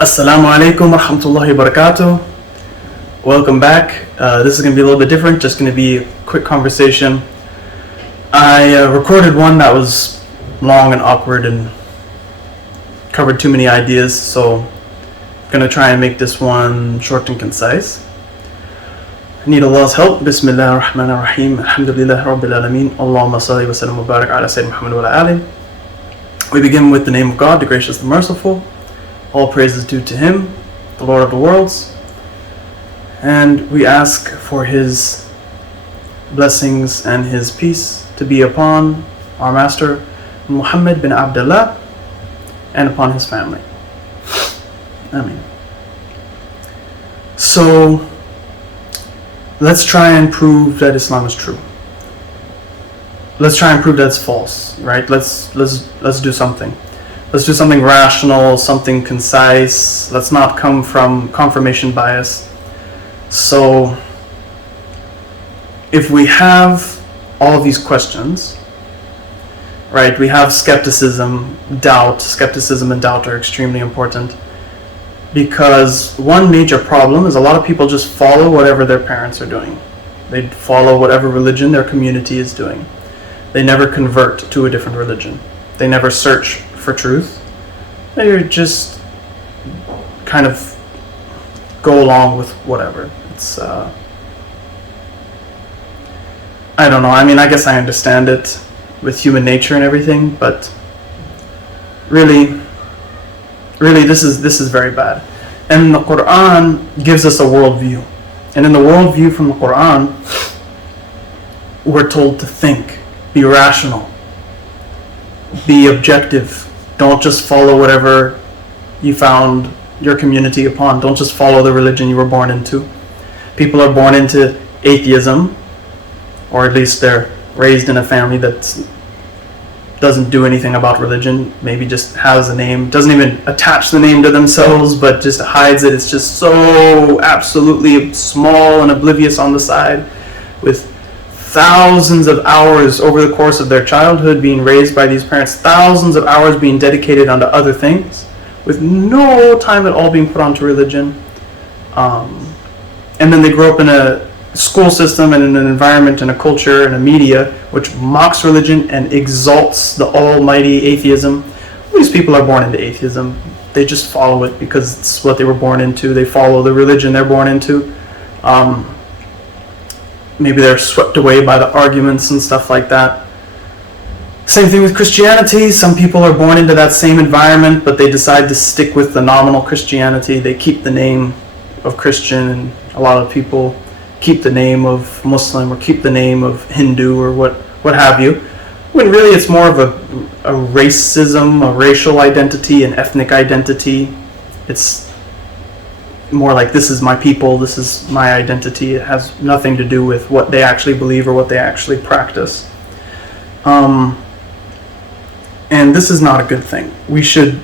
Assalamu alaikum wa rahmatullahi wa barakatuh. Welcome back. This is going to be a little bit different, just going to be a quick conversation. I recorded one that was long and awkward and covered too many ideas, so I'm going to try and make this one short and concise. I need Allah's help. Bismillah ar-Rahman ar-Rahim. Alhamdulillah Rabbil Alameen. Allahumma salli wa sallam wa barak ala Sayyidina Muhammad wa ala alihi. We begin with the name of God, the gracious, the merciful. All praise is due to Him, the Lord of the worlds. And we ask for His blessings and His peace to be upon our Master Muhammad bin Abdullah and upon his family. Ameen. So, let's try and prove that Islam is true. Let's try and prove that it's false, right? Let's do something. Let's do something rational, something concise. Let's not come from confirmation bias. So, if we have all of these questions, right, we have skepticism, doubt. Skepticism and doubt are extremely important because one major problem is a lot of people just follow whatever their parents are doing. They follow whatever religion their community is doing. They never convert to a different religion. They never search for truth. They just kind of go along with whatever. It's I don't know. I mean, I guess I understand it with human nature and everything, but really this is very bad. And the Quran gives us a worldview. And in the worldview from the Quran, we're told to think, be rational, be objective. Don't just follow whatever you found your community upon. Don't just follow the religion you were born into. People are born into atheism, or at least they're raised in a family that doesn't do anything about religion, maybe just has a name, doesn't even attach the name to themselves, but just hides it. It's just so absolutely small and oblivious on the side, with thousands of hours over the course of their childhood being raised by these parents, thousands of hours being dedicated onto other things, with no time at all being put onto religion. And then they grow up in a school system and in an environment and a culture and a media which mocks religion and exalts the almighty atheism. These people are born into atheism. They just follow it because it's what they were born into. They follow the religion they're born into. Maybe they're swept away by the arguments and stuff like that. Same thing with Christianity. Some people are born into that same environment, but they decide to stick with the nominal Christianity. They keep the name of Christian, and a lot of people keep the name of Muslim or keep the name of Hindu or what have you. When really it's more of a racism, a racial identity, an ethnic identity. It's more like, this is my people, this is my identity. It has nothing to do with what they actually believe or what they actually practice. And this is not a good thing. We should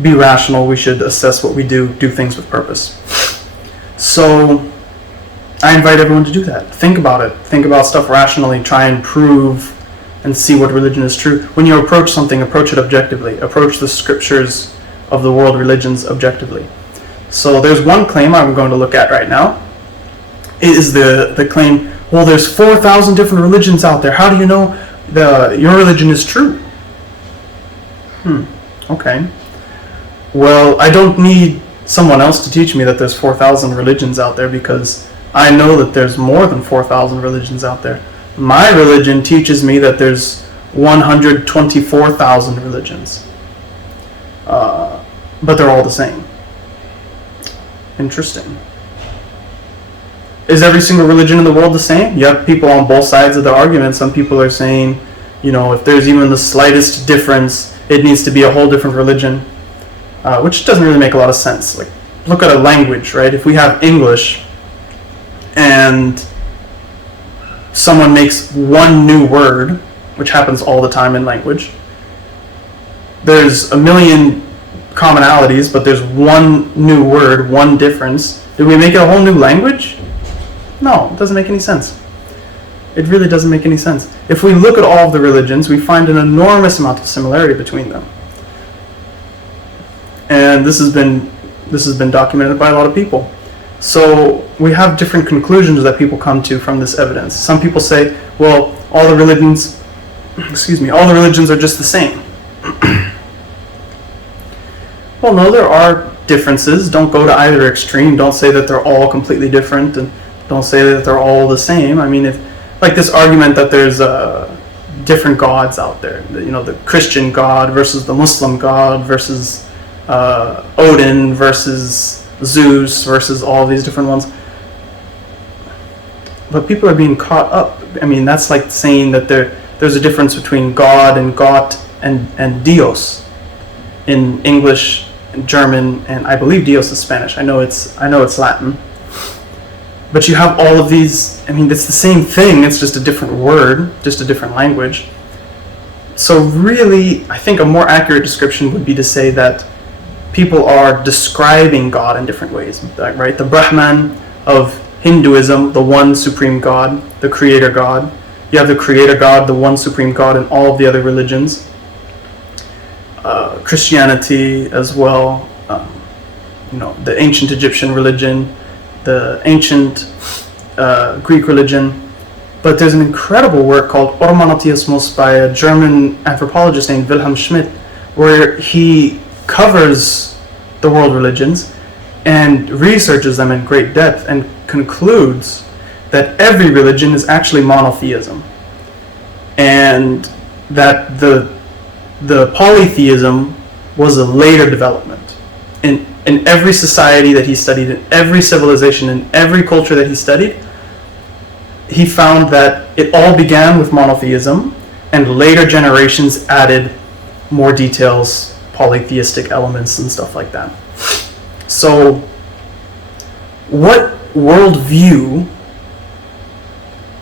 be rational. We should assess what we do things with purpose. So I invite everyone to do that. Think about it. Think about stuff rationally. Try and prove and see what religion is true. When you approach something, approach it objectively. Approach the scriptures of the world religions objectively. So there's one claim I'm going to look at right now. It is the claim, well, there's 4,000 different religions out there. How do you know your religion is true? Okay. Well, I don't need someone else to teach me that there's 4,000 religions out there, because I know that there's more than 4,000 religions out there. My religion teaches me that there's 124,000 religions. But they're all the same. Interesting. Is every single religion in the world the same? You have people on both sides of the argument. Some people are saying, if there's even the slightest difference, it needs to be a whole different religion, which doesn't really make a lot of sense. Like, look at a language, right? If we have English and someone makes one new word, which happens all the time in language, there's a million commonalities, but there's one new word, one difference. Did we make it a whole new language? No, it doesn't make any sense. It really doesn't make any sense. If we look at all of the religions, we find an enormous amount of similarity between them. and this has been documented by a lot of people. So we have different conclusions that people come to from this evidence. Some people say, well, all the religions are just the same. Well, no, there are differences. Don't go to either extreme. Don't say that they're all completely different, and don't say that they're all the same. I mean, if like this argument that there's different gods out there, the Christian God versus the Muslim God versus Odin versus Zeus versus all these different ones. But people are being caught up. I mean, that's like saying that there's a difference between God and Gott and Dios in English and German, and I believe Dios is Spanish. I know it's Latin. But you have all of these. I mean, it's the same thing. It's just a different word, just a different language. So really, I think a more accurate description would be to say that people are describing God in different ways, right? The Brahman of Hinduism, the one supreme God, the creator God. You have the creator God, the one supreme God in all of the other religions. Christianity as well, the ancient Egyptian religion, the ancient Greek religion. But there's an incredible work called Ormanotheismus by a German anthropologist named Wilhelm Schmidt, where he covers the world religions and researches them in great depth and concludes that every religion is actually monotheism, and that the polytheism was a later development. In every society that he studied, in every civilization, in every culture that he studied, he found that it all began with monotheism, and later generations added more details, polytheistic elements and stuff like that. So what worldview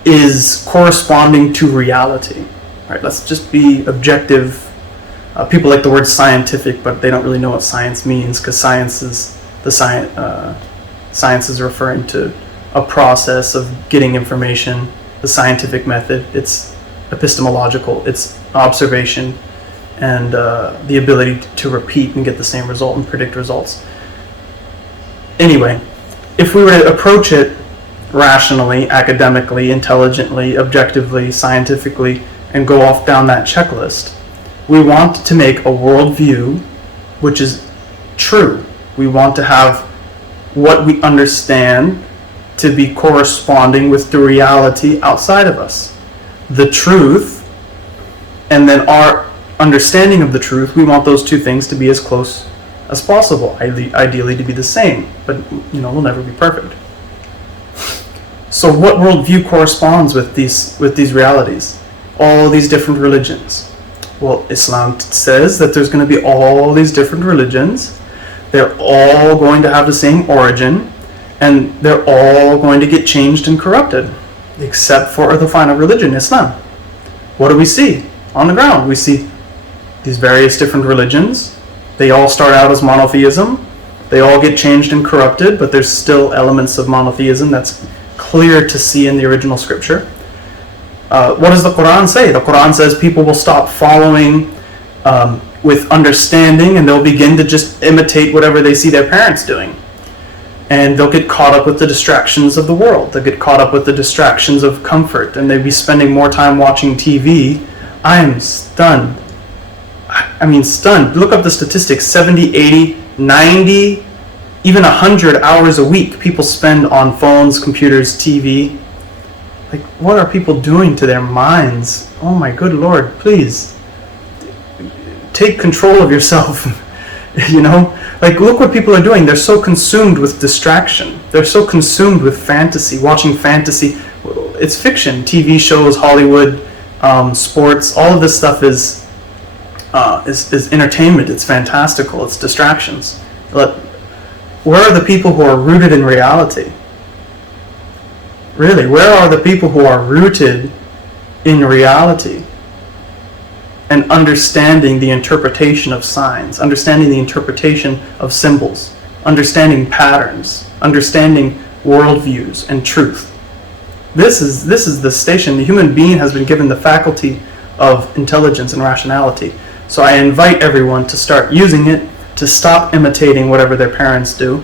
is corresponding to reality? Right, let's just be objective. People like the word scientific, but they don't really know what science means, because science is referring to a process of getting information, the scientific method. It's epistemological, it's observation, and the ability to repeat and get the same result and predict results. Anyway, if we were to approach it rationally, academically, intelligently, objectively, scientifically, and go off down that checklist, we want to make a worldview which is true. We want to have what we understand to be corresponding with the reality outside of us. The truth, and then our understanding of the truth, we want those two things to be as close as possible, ideally to be the same, but we'll never be perfect. So what worldview corresponds with these realities? All these different religions. Well, Islam says that there's going to be all these different religions. They're all going to have the same origin, and they're all going to get changed and corrupted, except for the final religion, Islam. What do we see on the ground? We see these various different religions. They all start out as monotheism. They all get changed and corrupted, but there's still elements of monotheism that's clear to see in the original scripture. What does the Quran say? The Quran says people will stop following with understanding, and they'll begin to just imitate whatever they see their parents doing. And they'll get caught up with the distractions of the world. They'll get caught up with the distractions of comfort, and they'll be spending more time watching TV. I am stunned. Stunned. Look up the statistics. 70, 80, 90, even 100 hours a week people spend on phones, computers, TV. Like, what are people doing to their minds? Oh my good Lord, please. Take control of yourself. Like, look what people are doing. They're so consumed with distraction. They're so consumed with fantasy, watching fantasy. It's fiction. TV shows, Hollywood, sports, all of this stuff is entertainment. It's fantastical. It's distractions. Where are the people who are rooted in reality? Really, where are the people who are rooted in reality and understanding the interpretation of signs, understanding the interpretation of symbols, understanding patterns, understanding worldviews and truth? This is the station. The human being has been given the faculty of intelligence and rationality. So I invite everyone to start using it, to stop imitating whatever their parents do,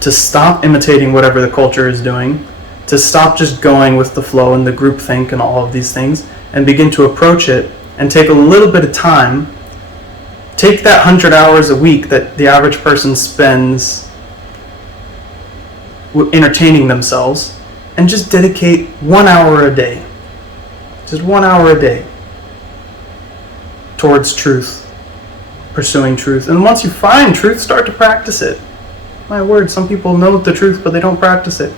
to stop imitating whatever the culture is doing, to stop just going with the flow and the groupthink and all of these things, and begin to approach it and take a little bit of time. Take that 100 hours a week that the average person spends entertaining themselves, and just dedicate 1 hour a day. Just 1 hour a day towards truth, pursuing truth. And once you find truth, start to practice it. My word, some people know the truth, but they don't practice it.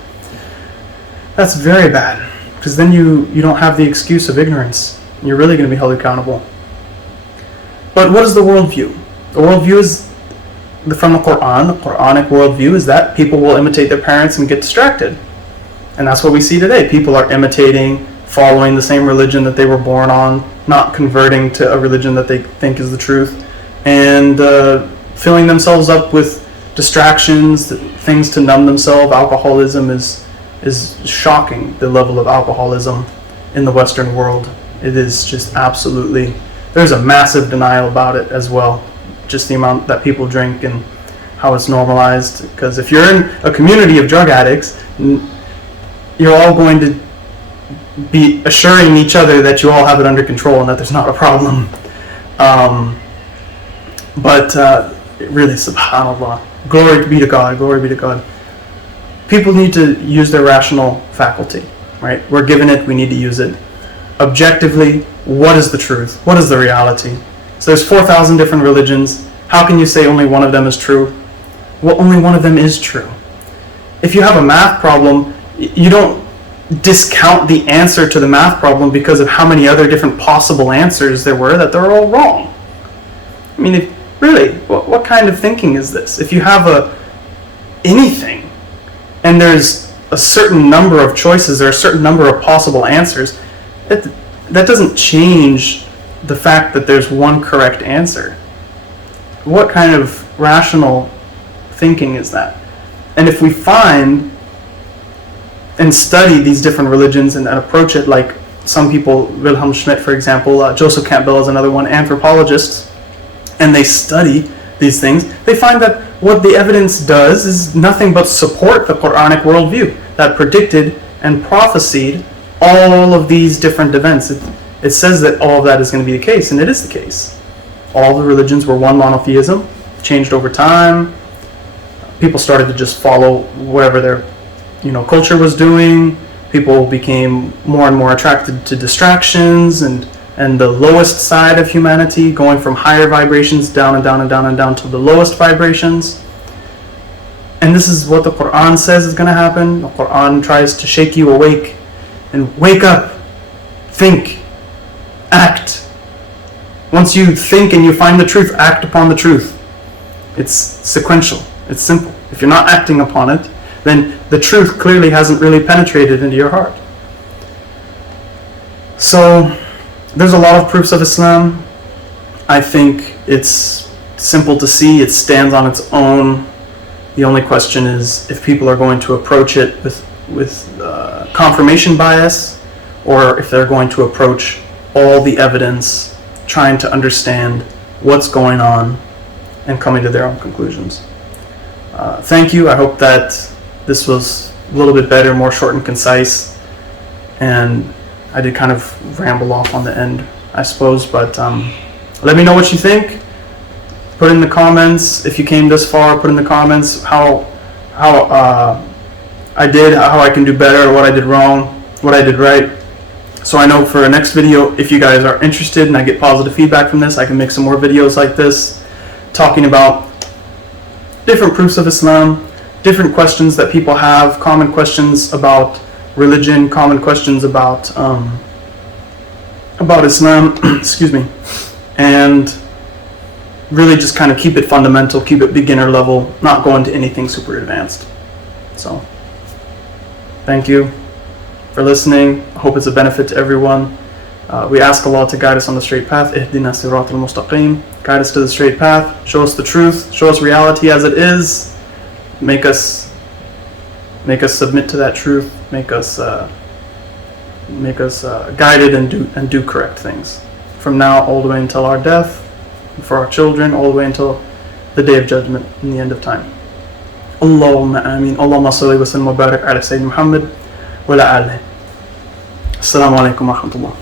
That's very bad, because then you don't have the excuse of ignorance. You're really going to be held accountable. But what is the worldview? The worldview is from the Quran. The Quranic worldview is that people will imitate their parents and get distracted. And that's what we see today. People are imitating, following the same religion that they were born on, not converting to a religion that they think is the truth, and filling themselves up with distractions, things to numb themselves. Alcoholism is shocking, the level of alcoholism in the Western world. It is just absolutely, there's a massive denial about it as well. Just the amount that people drink and how it's normalized. Because if you're in a community of drug addicts, you're all going to be assuring each other that you all have it under control and that there's not a problem. But really, subhanAllah, glory be to God, glory be to God. People need to use their rational faculty, right? We're given it, we need to use it. Objectively, what is the truth? What is the reality? So there's 4,000 different religions. How can you say only one of them is true? Well, only one of them is true. If you have a math problem, you don't discount the answer to the math problem because of how many other different possible answers there were that they're all wrong. I mean, really, what kind of thinking is this? If you have anything and there's a certain number of choices or a certain number of possible answers, that doesn't change the fact that there's one correct answer. What kind of rational thinking is that? And if we find and study these different religions and approach it like some people, Wilhelm Schmidt for example, Joseph Campbell is another one, anthropologists, and they study these things, they find that what the evidence does is nothing but support the Quranic worldview that predicted and prophesied all of these different events. It says that all of that is going to be the case, and it is the case. All the religions were one monotheism, changed over time. People started to just follow whatever their culture was doing. People became more and more attracted to distractions and the lowest side of humanity, going from higher vibrations down and down and down and down to the lowest vibrations. And this is what the Quran says is going to happen. The Quran tries to shake you awake and wake up, think, act. Once you think and you find the truth, act upon the truth. It's sequential. It's simple. If you're not acting upon it, then the truth clearly hasn't really penetrated into your heart. So there's a lot of proofs of Islam. I think it's simple to see. It stands on its own. The only question is if people are going to approach it with confirmation bias, or if they're going to approach all the evidence, trying to understand what's going on and coming to their own conclusions. Thank you. I hope that this was a little bit better, more short and concise, and I did kind of ramble off on the end, I suppose, but let me know what you think. Put in the comments, if you came this far, put in the comments how I did, how I can do better, or what I did wrong, what I did right. So I know for a next video, if you guys are interested and I get positive feedback from this, I can make some more videos like this, talking about different proofs of Islam, different questions that people have, common questions about religion, common questions about Islam, excuse me, and really just kind of keep it fundamental, keep it beginner level, not go into anything super advanced. So, thank you for listening. I hope it's a benefit to everyone. We ask Allah to guide us on the straight path. Ihdina siratal mustaqim. Guide us to the straight path. Show us the truth. Show us reality as it is. Make us submit to that truth. Make us guided and do correct things. From now all the way until our death, for our children, all the way until the Day of Judgment in the end of time. Allahumma ameen. Allahumma salli wa sallam wa barik ala Sayyidina Muhammad wa ala alihi. Assalamu alaikum wa rahmatullah.